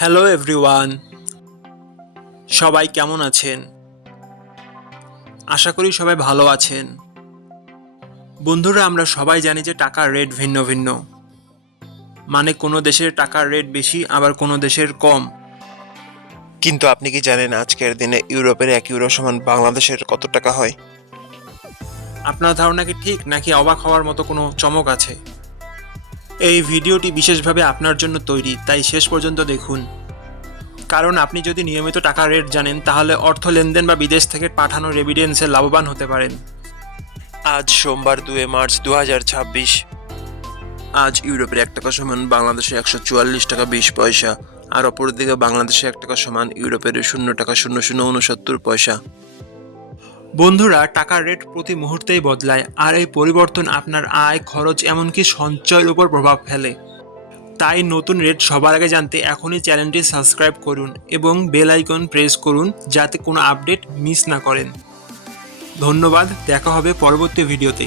Hello everyone, সবাই কেমন আছেন? আশা করি সবাই ভালো আছেন। বন্ধুরা, আমরা সবাই জানি যে টাকার রেট ভিন্ন ভিন্ন। মানে কোনো দেশের টাকার রেট বেশি, আবার কোনো দেশের কম। কিন্তু আপনি কি জানেন আজকের দিনে ইউরোপের 1 ইউরো সমান বাংলাদেশের কত টাকা হয়? আপনার ধারণা কি ঠিক, নাকি অবাক হওয়ার মতো কোনো চমক আছে? এই ভিডিওটি বিশেষভাবে আপনার জন্য তৈরি, তাই শেষ পর্যন্ত দেখুন। কারণ আপনি যদি নিয়মিত টাকার রেট জানেন, তাহলে অর্থ লেনদেন বা বিদেশ থেকে পাঠানো রেমিটেন্সে লাভবান হতে পারেন। আজ সোমবার 2 মার্চ 2026। আজ ইউরোপের 1 টাকা সমান বাংলাদেশে 144 টাকা 20 পয়সা, আর অপরদিকে বাংলাদেশে 1 টাকা সমান ইউরোপের 0 টাকা 0069 পয়সা। বন্ধুরা, টাকার রেট প্রতি মুহূর্তেই বদলায়, আর এই পরিবর্তন আপনার আয়, খরচ, এমনকি সঞ্চয়ের উপর প্রভাব ফেলে। তাই নতুন রেট সবার আগে জানতে এখনই চ্যানেলটি সাবস্ক্রাইব করুন এবং বেল আইকন প্রেস করুন, যাতে কোনো আপডেট মিস না করেন। ধন্যবাদ, দেখা হবে পরবর্তী ভিডিওতে।